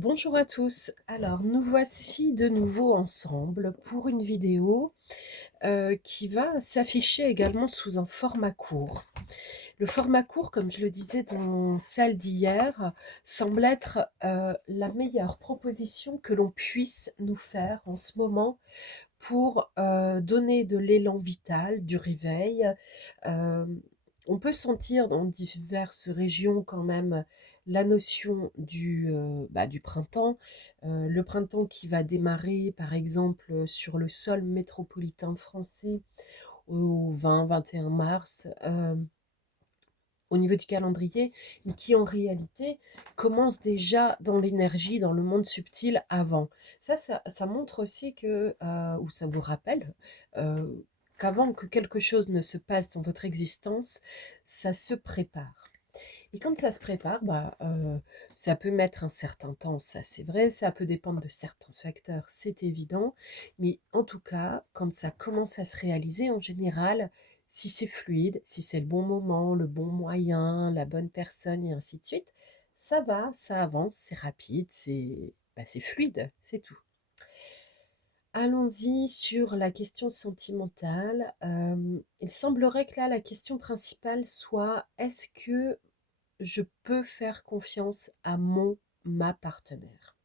Bonjour à tous. Alors, nous voici de nouveau ensemble pour une vidéo qui va s'afficher également sous un format court. Le format court, comme je le disais dans celle d'hier, semble être la meilleure proposition que l'on puisse nous faire en ce moment pour donner de l'élan vital, du réveil. Euh, on peut sentir dans diverses régions quand même la notion du printemps. Le printemps qui va démarrer par exemple sur le sol métropolitain français au 20-21 mars. Au niveau du calendrier, mais qui en réalité commence déjà dans l'énergie, dans le monde subtil avant. Ça montre aussi que, ou ça vous rappelle, euh, qu'avant que quelque chose ne se passe dans votre existence, ça se prépare. Et quand ça se prépare, ça peut mettre un certain temps, ça c'est vrai, ça peut dépendre de certains facteurs, c'est évident, mais en tout cas, quand ça commence à se réaliser, en général, si c'est fluide, si c'est le bon moment, le bon moyen, la bonne personne et ainsi de suite, ça va, ça avance, c'est rapide, c'est fluide, c'est tout. Allons-y sur la question sentimentale. Il semblerait que là, la question principale soit est-ce que je peux faire confiance à ma partenaire.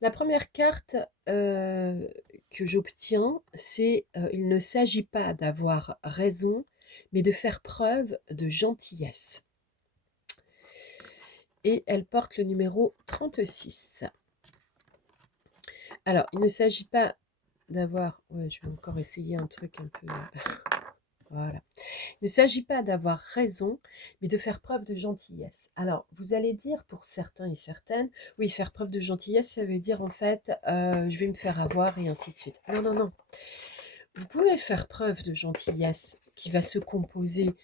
La première carte que j'obtiens, c'est il ne s'agit pas d'avoir raison, mais de faire preuve de gentillesse. Et elle porte le numéro 36. Alors, il ne s'agit pas d'avoir... Ouais, je vais encore essayer un truc un peu... Voilà. Il ne s'agit pas d'avoir raison, mais de faire preuve de gentillesse. Alors, vous allez dire pour certains et certaines, oui, faire preuve de gentillesse, ça veut dire en fait, je vais me faire avoir et ainsi de suite. Non, non, non. Vous pouvez faire preuve de gentillesse qui va se composer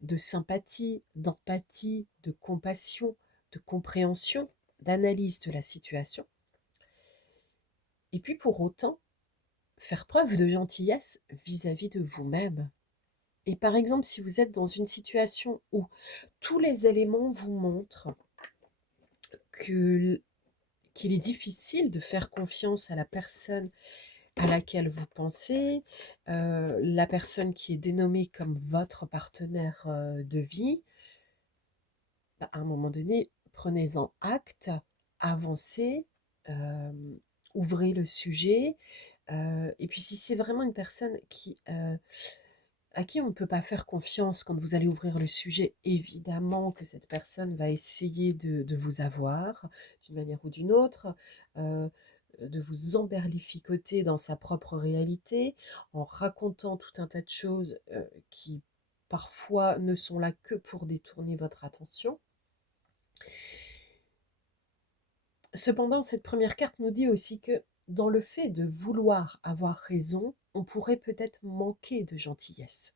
de sympathie, d'empathie, de compassion, de compréhension, d'analyse de la situation. Et puis pour autant, faire preuve de gentillesse vis-à-vis de vous-même. Et par exemple, si vous êtes dans une situation où tous les éléments vous montrent que, qu'il est difficile de faire confiance à la personne à laquelle vous pensez, la personne qui est dénommée comme votre partenaire de vie, à un moment donné, prenez-en acte, avancez, euh, ouvrez le sujet. Et puis si c'est vraiment une personne à qui on ne peut pas faire confiance quand vous allez ouvrir le sujet, évidemment que cette personne va essayer de vous avoir d'une manière ou d'une autre, euh, de vous emberlificoter dans sa propre réalité, en racontant tout un tas de choses qui parfois ne sont là que pour détourner votre attention. Cependant, cette première carte nous dit aussi que dans le fait de vouloir avoir raison, on pourrait peut-être manquer de gentillesse.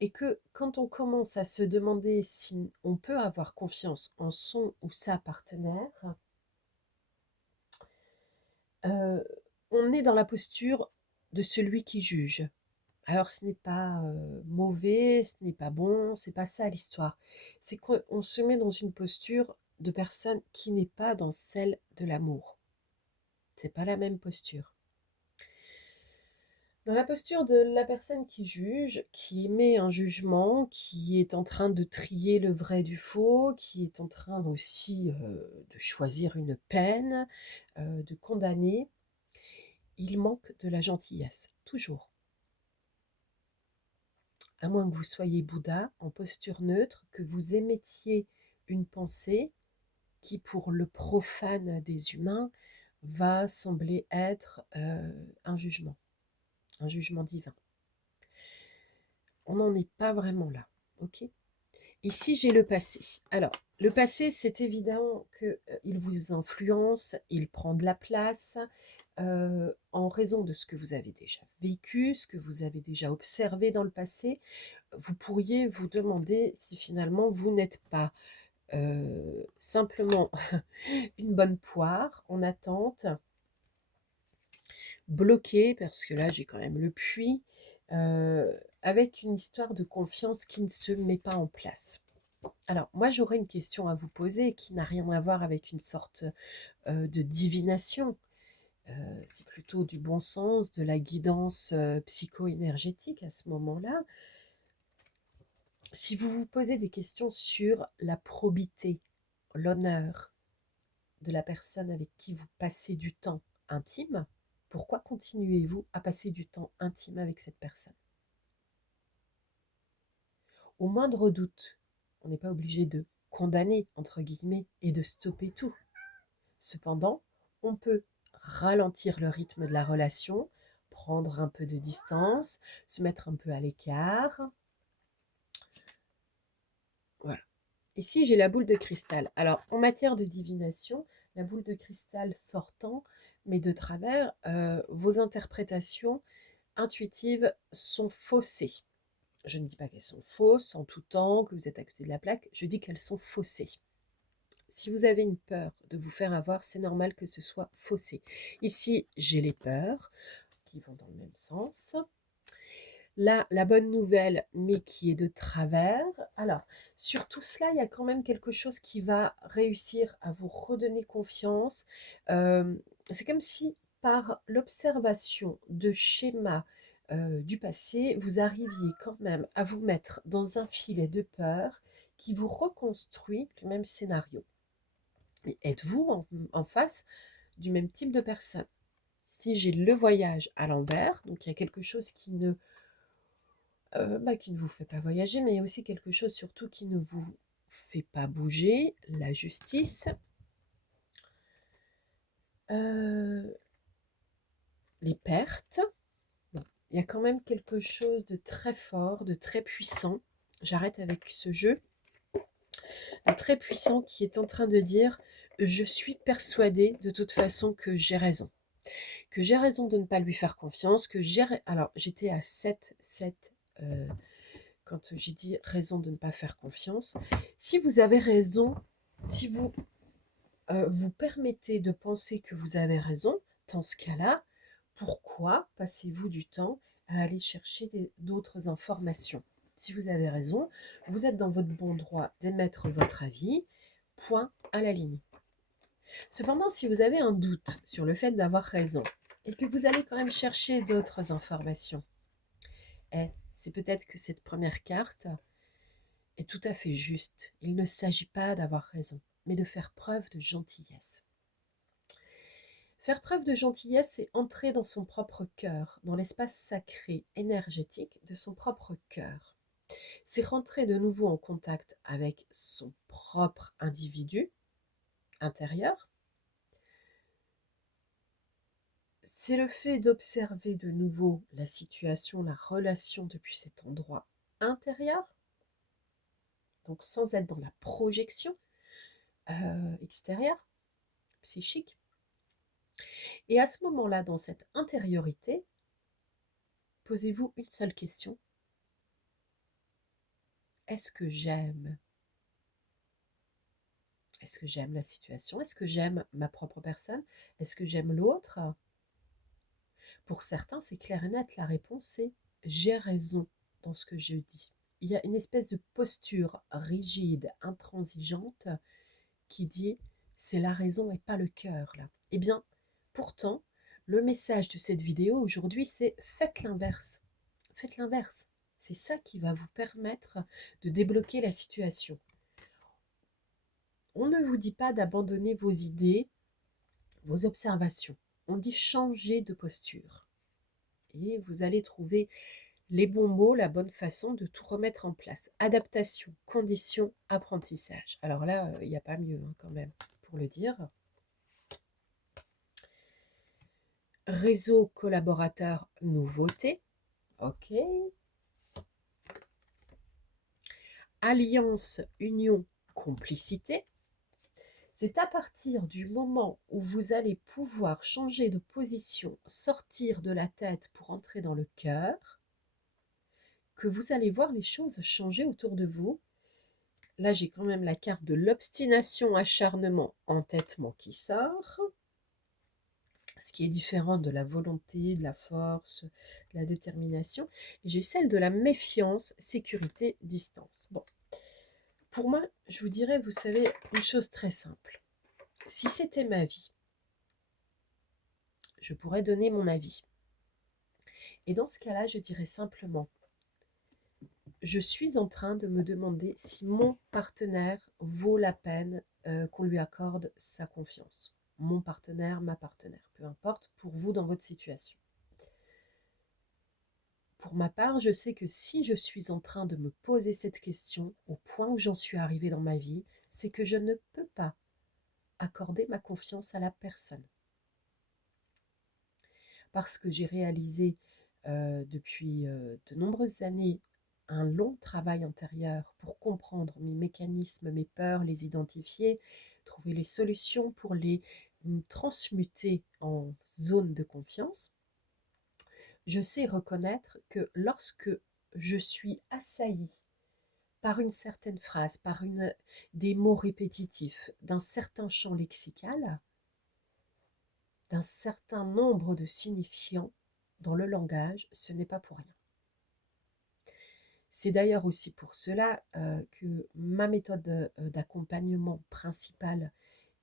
Et que quand on commence à se demander si on peut avoir confiance en son ou sa partenaire, euh, on est dans la posture de celui qui juge. Alors ce n'est pas mauvais, ce n'est pas bon, c'est pas ça l'histoire. C'est qu'on se met dans une posture de personne qui n'est pas dans celle de l'amour. C'est pas la même posture. Dans la posture de la personne qui juge, qui émet un jugement, qui est en train de trier le vrai du faux, qui est en train aussi de choisir une peine, de condamner, il manque de la gentillesse, toujours. À moins que vous soyez Bouddha, en posture neutre, que vous émettiez une pensée qui, pour le profane des humains, va sembler être un jugement divin. On n'en est pas vraiment là, ok? Ici, j'ai le passé. Alors, le passé, c'est évident qu'il vous influence, il prend de la place en raison de ce que vous avez déjà vécu, ce que vous avez déjà observé dans le passé. Vous pourriez vous demander si finalement vous n'êtes pas simplement une bonne poire en attente, bloquée, parce que là, j'ai quand même le puits, avec une histoire de confiance qui ne se met pas en place. Alors, moi, j'aurais une question à vous poser qui n'a rien à voir avec une sorte de divination. C'est plutôt du bon sens, de la guidance psycho-énergétique à ce moment-là. Si vous vous posez des questions sur la probité, l'honneur de la personne avec qui vous passez du temps intime, pourquoi continuez-vous à passer du temps intime avec cette personne? Au moindre doute, on n'est pas obligé de condamner, entre guillemets, et de stopper tout. Cependant, on peut ralentir le rythme de la relation, prendre un peu de distance, se mettre un peu à l'écart. Voilà. Ici, j'ai la boule de cristal. Alors, en matière de divination, la boule de cristal sortant, mais de travers, vos interprétations intuitives sont faussées. Je ne dis pas qu'elles sont fausses en tout temps, que vous êtes à côté de la plaque, je dis qu'elles sont faussées. Si vous avez une peur de vous faire avoir, c'est normal que ce soit faussé. Ici, j'ai les peurs qui vont dans le même sens. Là, la bonne nouvelle, mais qui est de travers. Alors, sur tout cela, il y a quand même quelque chose qui va réussir à vous redonner confiance. C'est comme si, par l'observation de schémas du passé, vous arriviez quand même à vous mettre dans un filet de peur qui vous reconstruit le même scénario. Et êtes-vous en face du même type de personne? Si j'ai le voyage à l'envers, donc il y a quelque chose qui ne vous fait pas voyager, mais il y a aussi quelque chose surtout qui ne vous fait pas bouger, la justice, euh, les pertes. Bon, il y a quand même quelque chose de très fort, de très puissant. J'arrête avec ce jeu, de très puissant qui est en train de dire je suis persuadée de toute façon que j'ai raison. Que j'ai raison de ne pas lui faire confiance, que j'ai... Alors, j'étais à 7 quand j'ai dit raison de ne pas faire confiance. Si vous avez raison, si vous vous permettez de penser que vous avez raison, dans ce cas-là, pourquoi passez-vous du temps à aller chercher d'autres informations? Si vous avez raison, vous êtes dans votre bon droit d'émettre votre avis, point à la ligne. Cependant, si vous avez un doute sur le fait d'avoir raison et que vous allez quand même chercher d'autres informations, c'est peut-être que cette première carte est tout à fait juste. Il ne s'agit pas d'avoir raison, mais de faire preuve de gentillesse. Faire preuve de gentillesse, c'est entrer dans son propre cœur, dans l'espace sacré, énergétique de son propre cœur. C'est rentrer de nouveau en contact avec son propre individu intérieur. C'est le fait d'observer de nouveau la situation, la relation depuis cet endroit intérieur, donc sans être dans la projection extérieure, psychique. Et à ce moment-là, dans cette intériorité, posez-vous une seule question. Est-ce que j'aime? Est-ce que j'aime la situation? Est-ce que j'aime ma propre personne? Est-ce que j'aime l'autre? Pour certains, c'est clair et net. La réponse est j'ai raison dans ce que je dis. Il y a une espèce de posture rigide, intransigeante, qui dit c'est la raison et pas le cœur là. Eh bien, pourtant, le message de cette vidéo aujourd'hui, c'est faites l'inverse. Faites l'inverse. C'est ça qui va vous permettre de débloquer la situation. On ne vous dit pas d'abandonner vos idées, vos observations. On dit changer de posture. Et vous allez trouver les bons mots, la bonne façon de tout remettre en place. Adaptation, conditions, apprentissage. Alors là, il n'y a pas mieux quand même pour le dire. Réseau collaborateur nouveauté. OK. Alliance, union, complicité. C'est à partir du moment où vous allez pouvoir changer de position, sortir de la tête pour entrer dans le cœur, que vous allez voir les choses changer autour de vous. Là, j'ai quand même la carte de l'obstination, acharnement, entêtement qui sort, ce qui est différent de la volonté, de la force, de la détermination. Et j'ai celle de la méfiance, sécurité, distance. Bon, Pour moi, je vous dirais, vous savez, une chose très simple. Si c'était ma vie, je pourrais donner mon avis. Et dans ce cas-là, je dirais simplement, je suis en train de me demander si mon partenaire vaut la peine qu'on lui accorde sa confiance. Mon partenaire, ma partenaire, peu importe, pour vous dans votre situation. Pour ma part, je sais que si je suis en train de me poser cette question, au point où j'en suis arrivée dans ma vie, c'est que je ne peux pas accorder ma confiance à la personne. Parce que j'ai réalisé depuis de nombreuses années un long travail intérieur pour comprendre mes mécanismes, mes peurs, les identifier, trouver les solutions pour les transmuter en zone de confiance. Je sais reconnaître que lorsque je suis assaillie par une certaine phrase, par des mots répétitifs, d'un certain champ lexical, d'un certain nombre de signifiants dans le langage, ce n'est pas pour rien. C'est d'ailleurs aussi pour cela que ma méthode d'accompagnement principale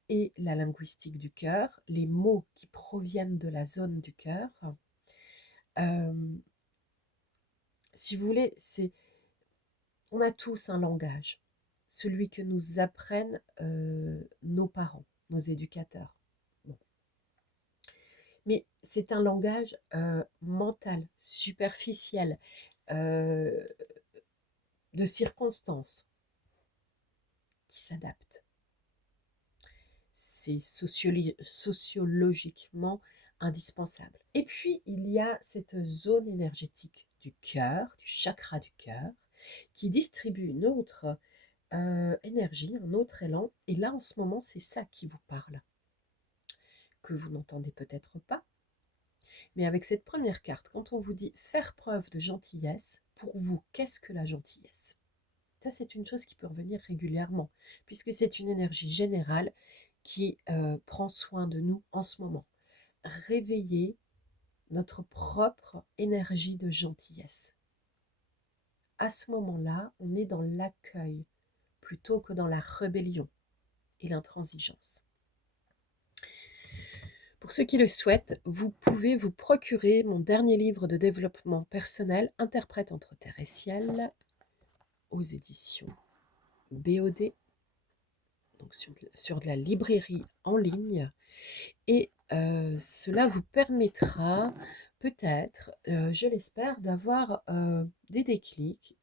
est la linguistique du cœur, les mots qui proviennent de la zone du cœur. Euh, si vous voulez, on a tous un langage, celui que nous apprennent nos parents, nos éducateurs. Bon. Mais c'est un langage mental, superficiel, de circonstances, qui s'adapte. C'est sociologiquement indispensable. Et puis, il y a cette zone énergétique du cœur, du chakra du cœur, qui distribue une autre énergie, un autre élan. Et là, en ce moment, c'est ça qui vous parle, que vous n'entendez peut-être pas. Mais avec cette première carte, quand on vous dit faire preuve de gentillesse, pour vous, qu'est-ce que la gentillesse? Ça, c'est une chose qui peut revenir régulièrement, puisque c'est une énergie générale qui prend soin de nous en ce moment. Réveiller notre propre énergie de gentillesse. À ce moment-là, on est dans l'accueil plutôt que dans la rébellion et l'intransigeance. Pour ceux qui le souhaitent, vous pouvez vous procurer mon dernier livre de développement personnel, Interprète entre terre et ciel, aux éditions BOD, donc sur de la librairie en ligne. Et cela vous permettra peut-être, je l'espère, d'avoir des déclics,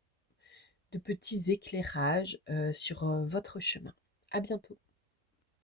de petits éclairages sur votre chemin. À bientôt.